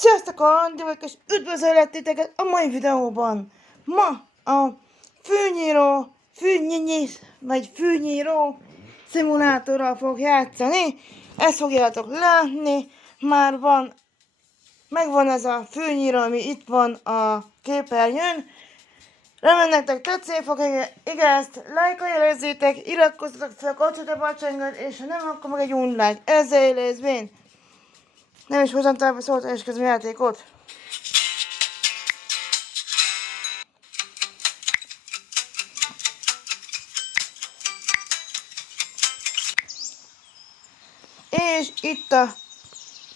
Sziasztok, Andi vagyok, és üdvözöllek titeket a mai videóban. Ma a fűnyíró szimulátorral fog játszani. Ezt fogjátok látni, már megvan ez a fűnyíró, ami itt van a képernyőn. Remélem nektek tetszeni fog, ezt lájkoljátok, iratkozzatok fel, kapcsoljatok a csengőt, és ha nem, akkor meg egy like. Ezzel élésbén. Nem is hozom tovább a szót, és kezdem a játékot. És itt a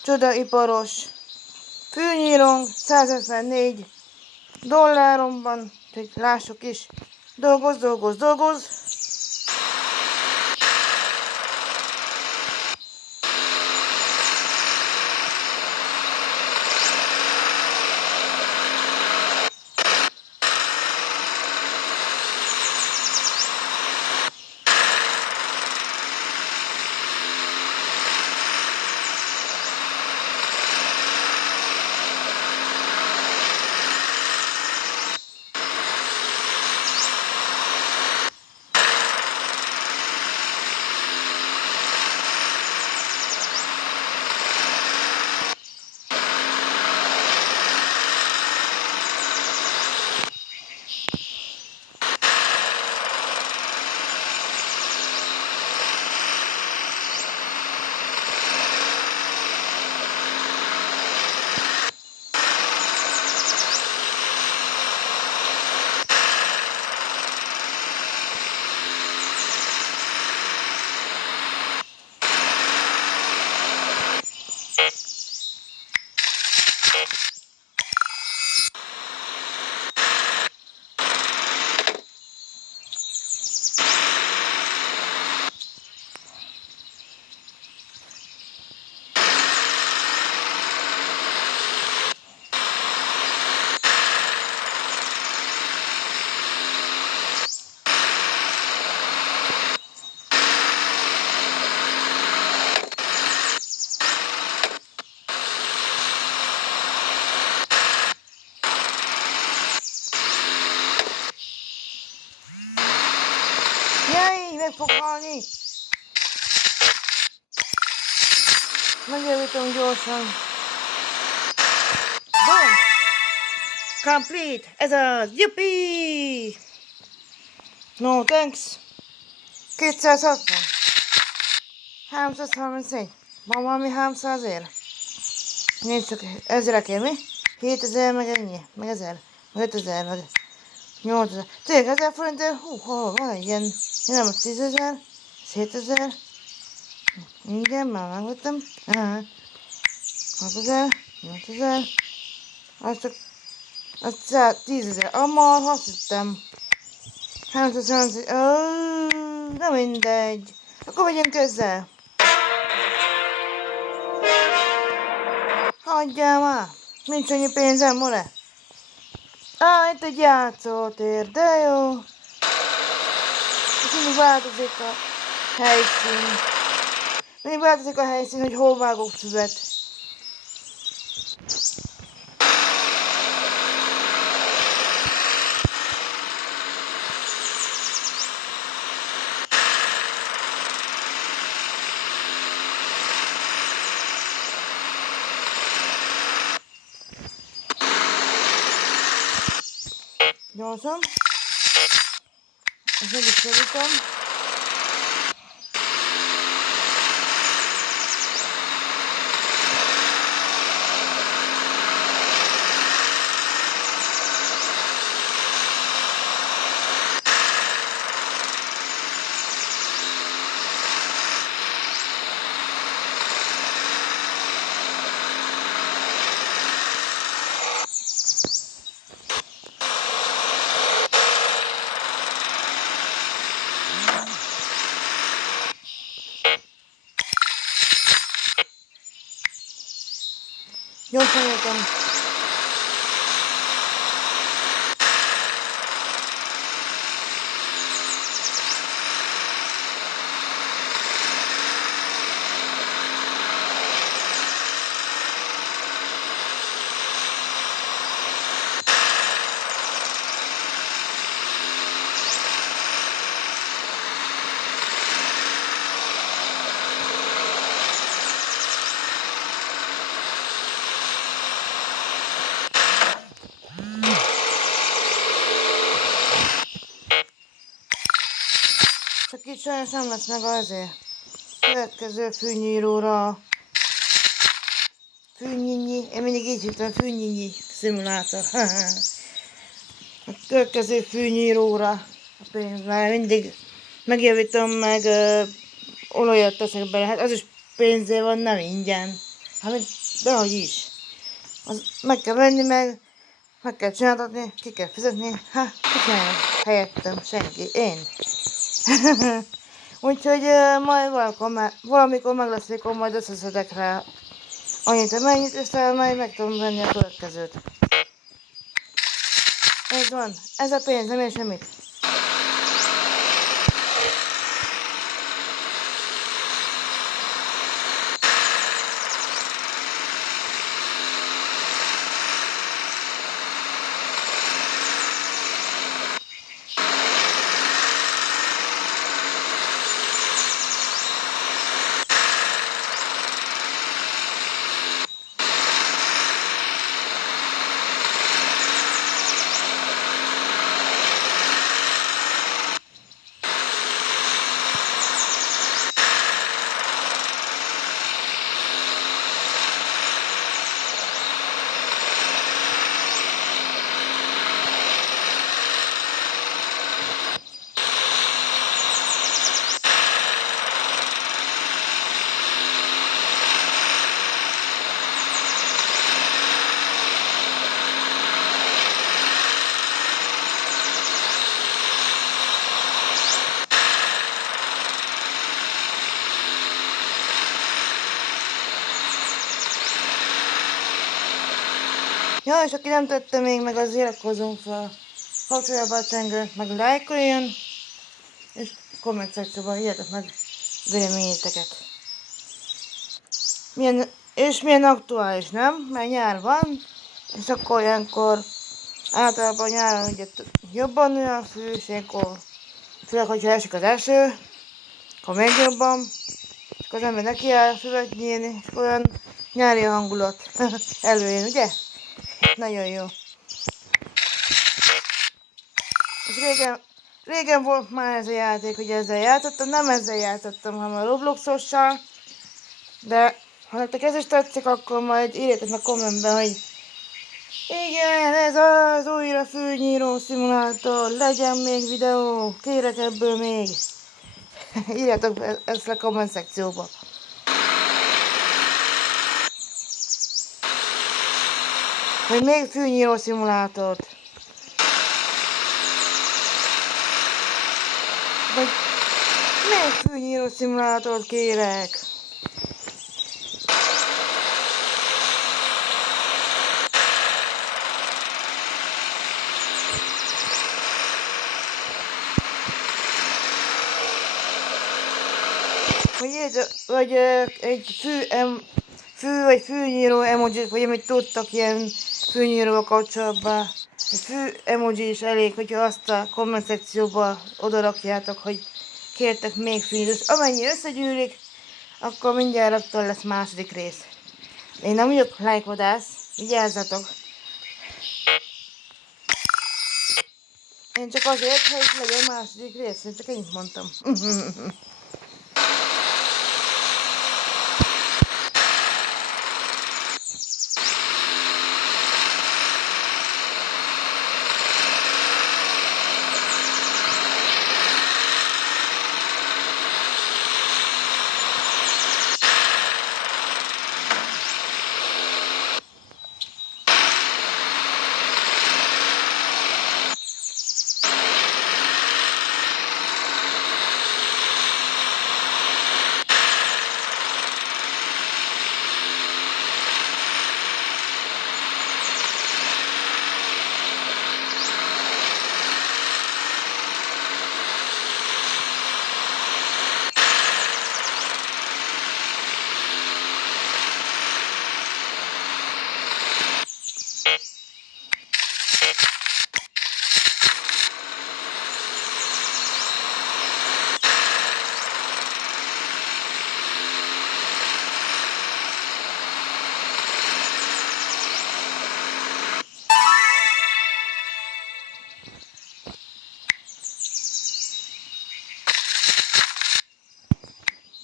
csodaiparos fűnyírónk $154, hogy lássuk is. Dolgoz. Jaj, meg fog halni! Megjavítom gyorsan. Boom! Complete! Ez az! Juppie! No thanks! 260. 331. Van valami 300-ért? Nézzük, ezrekért mi? 7000 meg ennyi, meg 1000, meg 5000, meg 8000. Tényleg 1000 forintért? Hol van egy ilyen, nem, az 10.000, 7000. Igen, már megvettem. 6000, 8000. Az csak, az 10.000. Amar, azt hittem. 330, nem mindegy. Akkor vegyünk közel. Hagyjál már! Nincs annyi pénzem, more! Itt egy játszótér, de jó! És mindig változik a helyszín. Hogy hol vágok füvet. Gyorsan. Ezt meg is javítom. Gyorsan jöttem. itt sajnos nem lesz meg azért. Következő fűnyíróra. Fűnyínyi, én mindig így hittem, fűnyínyi szimulátor. A következő fűnyíróra a pénz, már mindig megjavítom, meg olajat teszek bele. Hát az is pénzé van, nem ingyen. Hát dehogy is. Az meg kell venni, meg kell csináltatni, ki kell fizetni. Hát, ki csinálja helyettem? Senki. Én. Úgyhogy majd valamikor meg lesz, mikor majd összeszedek rá annyit, amennyit, és talán majd meg tudom venni a következőt. Ez van. Ez a pénz, nem ér semmit. Ja, és aki nem tette még meg, az iratkozzon fel, kapcsolja be a csengőt, meg lájkoljon, és komment szekcióban írjatok meg véleményeteket. Milyen aktuális, nem? Mert nyár van, és akkor ilyenkor általában nyáron ugye jobban nő a fű, és ilyenkor főleg, hogyha esik az eső, akkor még jobban, és akkor az ember nekiáll füvet nyírni, és olyan nyári hangulat előjön, ugye? Nagyon jó. És régen volt már ez a játék, hogy ezzel játszottam, nem ezzel játszottam, hanem a Robloxossal, de ha nektek ez is tetszik, akkor majd írjátok meg kommentben, hogy igen, ez az újra fűnyíró szimulátor, legyen még videó, kérek ebből még. Írjátok ezt a komment szekcióba. Hogy még fűnyíró szimulátort. Vagy még fűnyíró szimulátort kérek. Vagy egy fű vagy fűnyíró emoji, vagy amit tudtak ilyen fűnyíróval kapcsolatban. Egy fű emoji is elég, hogyha azt a komment szekcióba odarakjátok, hogy kértek még fűnyírót. És amennyi összegyűlik, akkor mindjárt rögtön lesz második rész. Én nem vagyok lájkodász, vigyázzatok! Én csak azért, hogy legyen második rész, én csak ennyit mondtam.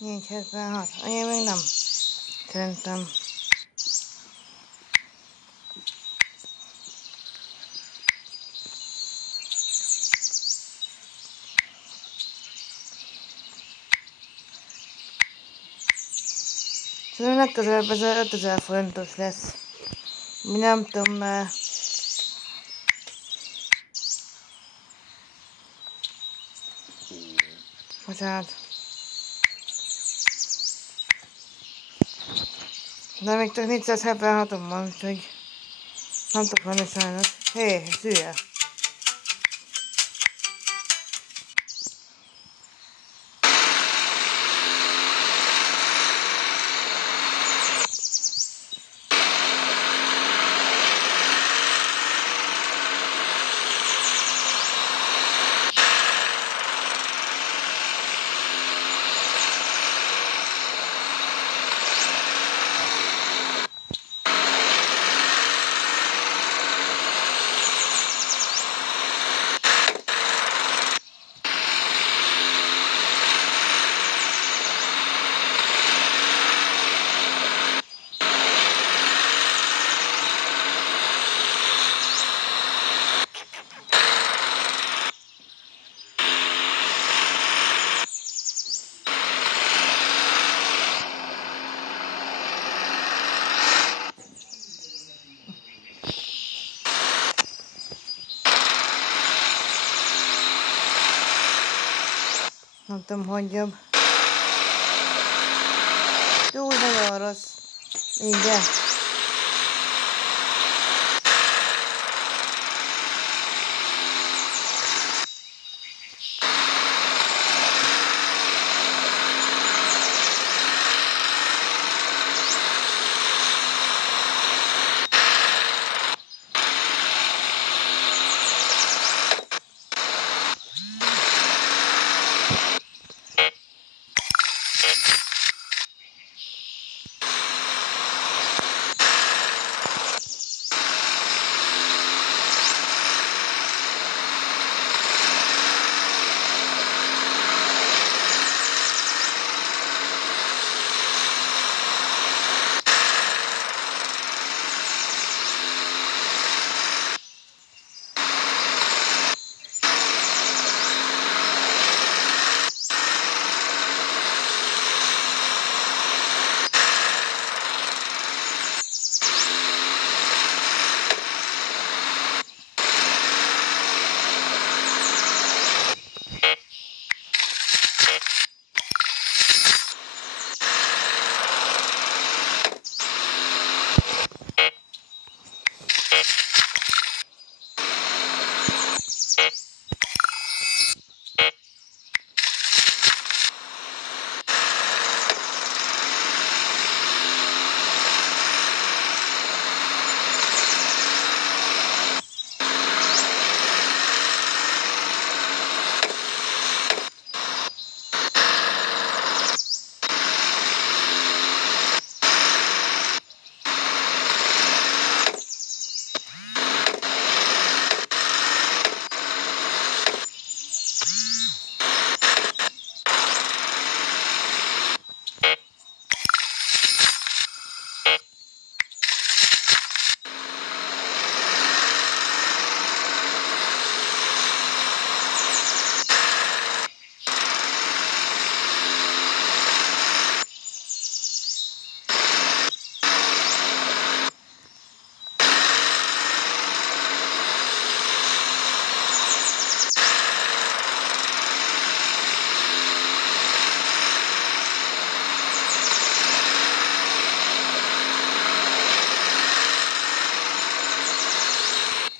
476. Annyi még nem. Szerintem. Szerintem legközelebb ez 5000 forintos lesz. Mi nem tudom, mert... Bocsánat. De még csak 476-on van, úgyhogy nem tudok venni sajnos. Hé, szülye. Nem tudom, hogy jobb. Jó, nagyon rossz. Igen.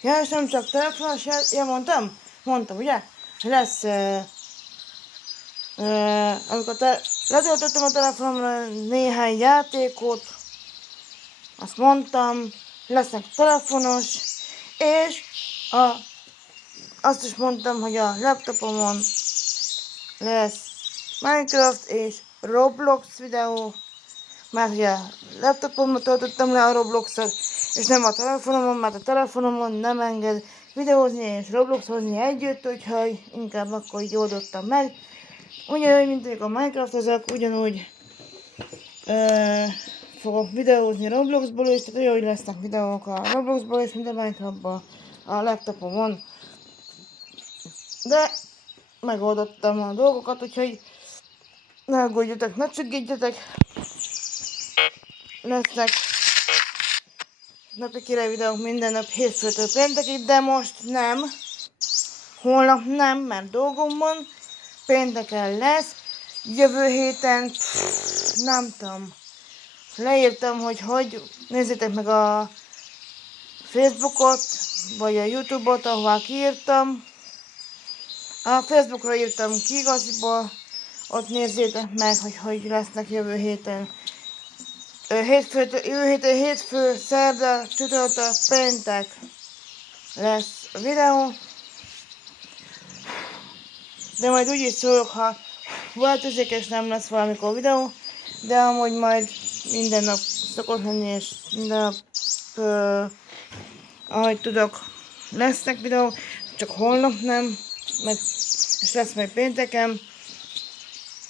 Ja, és nem csak telefonos, ja mondtam? Mondtam, ugye? Lesz, amikor letöltöttem a telefonomra néhány játékot, azt mondtam, lesznek telefonos, és azt is mondtam, hogy a laptopomon lesz Minecraft és Roblox videó, mert ugye a laptopomon töltöttem le a Robloxot, és nem a telefonomon, mert a telefonomon nem enged videózni és Robloxozni együtt, úgyhogy inkább akkor így oldottam meg. Ugyanúgy, mint a Minecraftozok, ugyanúgy fogok videózni Robloxból is, tehát ugyanúgy lesznek videók a Robloxból is, mint a Minecraftból a laptopomon. De megoldottam a dolgokat, úgyhogy ne aggódjatok, ne csüggedjetek. Lesznek napi kire videók minden nap hétfőtől péntekig, de most nem. Holnap nem, mert dolgom van. Pénteken lesz. Jövő héten nem tudom. Leírtam, hogy nézzétek meg a Facebookot, vagy a Youtube-ot, ahová kiírtam. A Facebookra írtam ki igaziból, ott nézzétek meg, hogy lesznek jövő héten. Jövő héten hétfő, szerda, csütörtök, péntek lesz a videó. De majd úgy is szólok, ha változékes nem lesz valamikor videó, de amúgy majd minden nap szokott lenni, és minden nap, ahogy tudok, lesznek videó, csak holnap nem, meg, és lesz majd pénteken,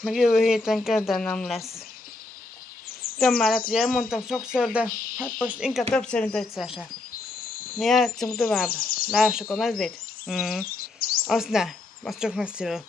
meg jövő héten kedden nem lesz. Tudom már, hát, hogy elmondtam sokszor, de hát most inkább többször, mint egyszer se. Mi játszunk tovább. Lássuk a medvét? Azt ne, azt csak messziről.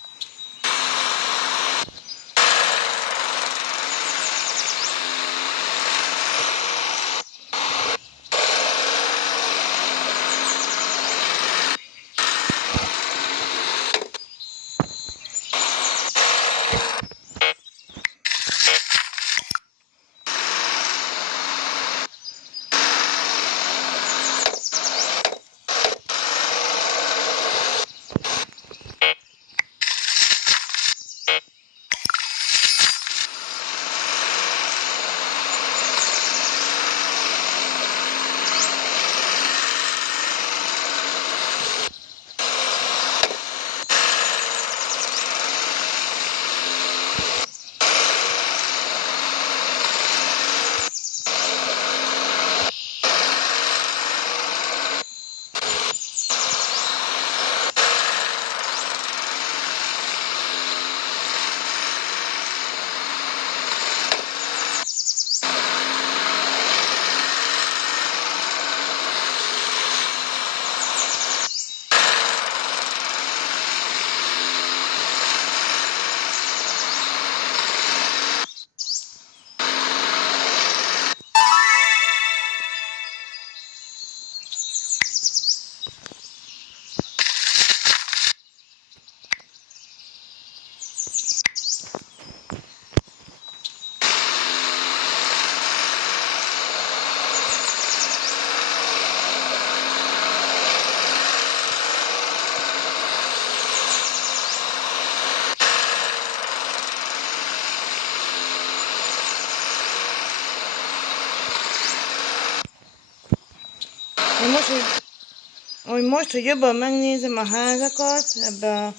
Hogy jobban megnézem a házakat ebbe a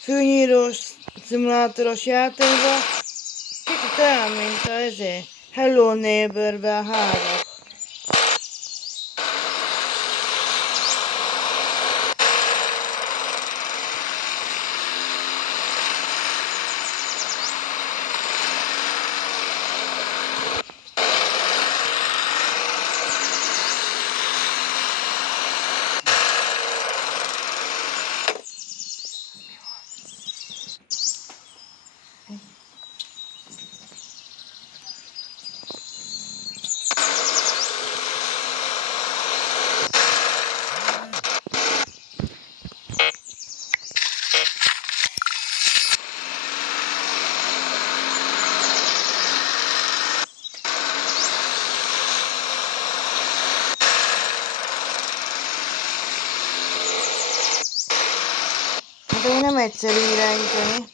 fűnyírós, szimulátoros játékba, kicsit olyan, mint a Hello Neighborbe a házak. De nem egyszerű irányítani.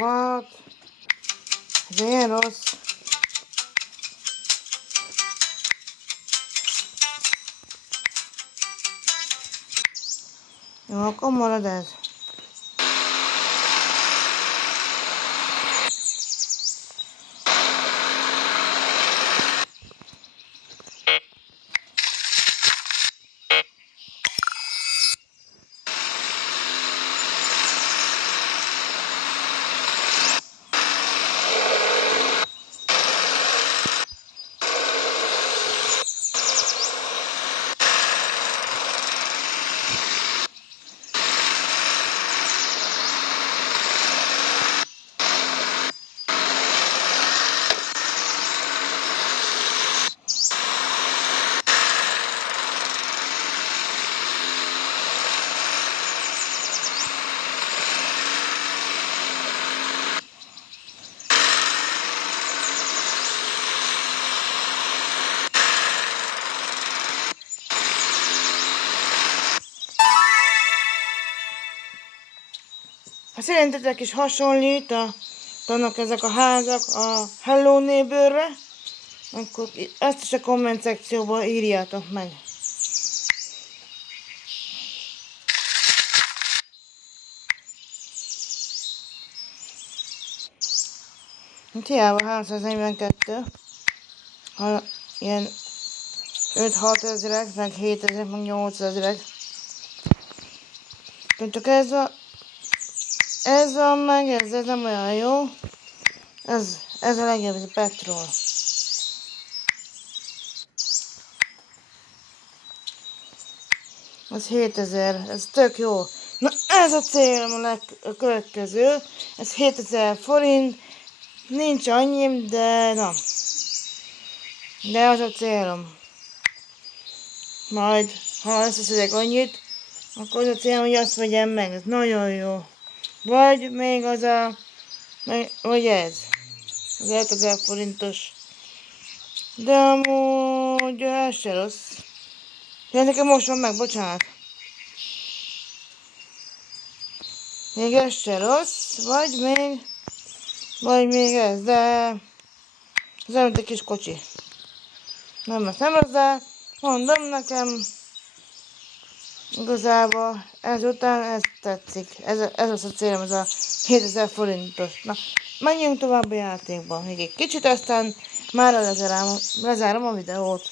What? Ez ilyen rossz. Jó, akkor marad ez. Ha szerintetek is hasonlítanak ezek a házak a Hello Neighborre, akkor ezt is a komment szekcióban írjátok meg. Hiába 342, ha ilyen 5-6 ezerek, meg 7 ezerek, meg 8 ezerek. Csak ez van meg, ez nem olyan jó. Ez a legjobb, ez a petrol. Ez 7000, ez tök jó. Na ez a célom a következő. Ez 7000 forint. Nincs annyim, de na. De az a célom. Majd, ha összeszedek annyit, akkor az a célom, hogy azt vegyem meg. Ez nagyon jó. Vagy még vagy ez. Az 5000 forintos. De amúgy ez se rossz. Ja, nekem most van meg, bocsánat. Még ez se rossz, vagy még ez, de ez olyan, mint egy kis kocsi. Nem rossz, de mondom nekem, igazából ezután ez tetszik. Ez az a célom, ez a 7000 forintos. Na, menjünk tovább a játékba. Még egy kicsit, aztán már lezárom a videót.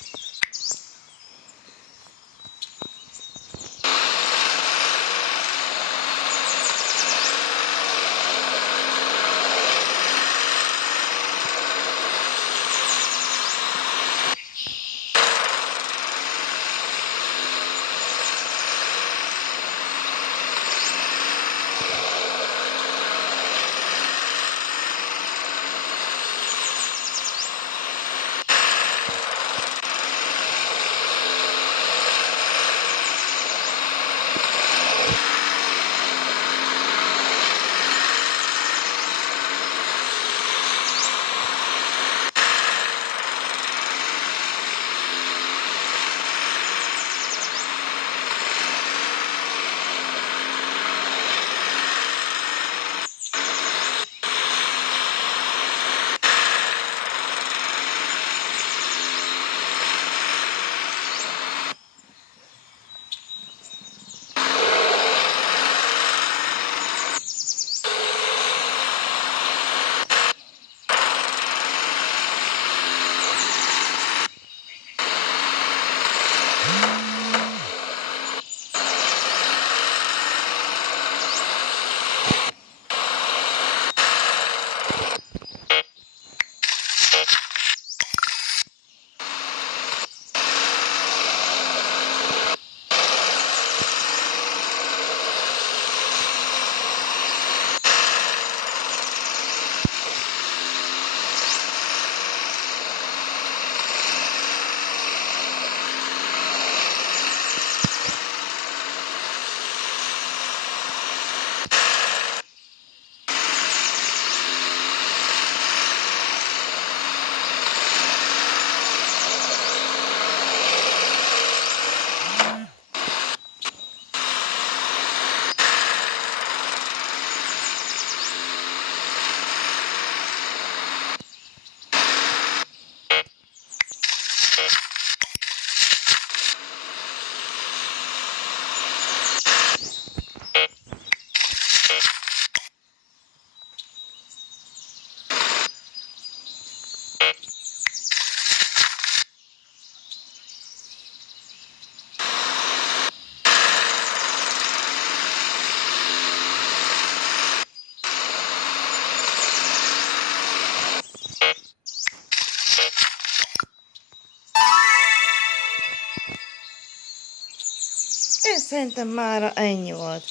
és szerintem mára ennyi volt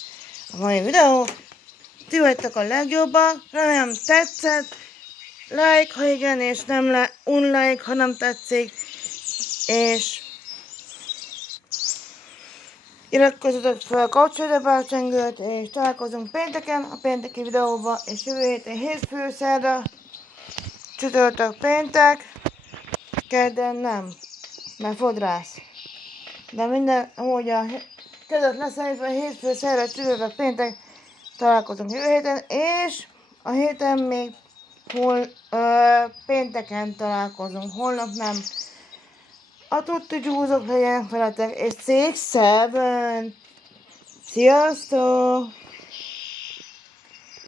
a mai videó. Ti vagytok a legjobbak, remélem tetszett. Like, ha igen, és nem unlike, ha nem tetszik. És iratkozzatok fel, kapcsoljatok be a csengőt, és találkozunk pénteken a pénteki videóban, és jövő héten hétfő, szerda, csütörtök, péntek, kedden nem, mert fodrász. De minden, ahogy a kedvet leszámítva, hétfő, szerda, csütörtök, péntek, találkozunk jövő héten, és a héten még pénteken találkozunk, holnap nem. A tutti gyúzok legyenek veletek, és Six Seven! Sziasztok!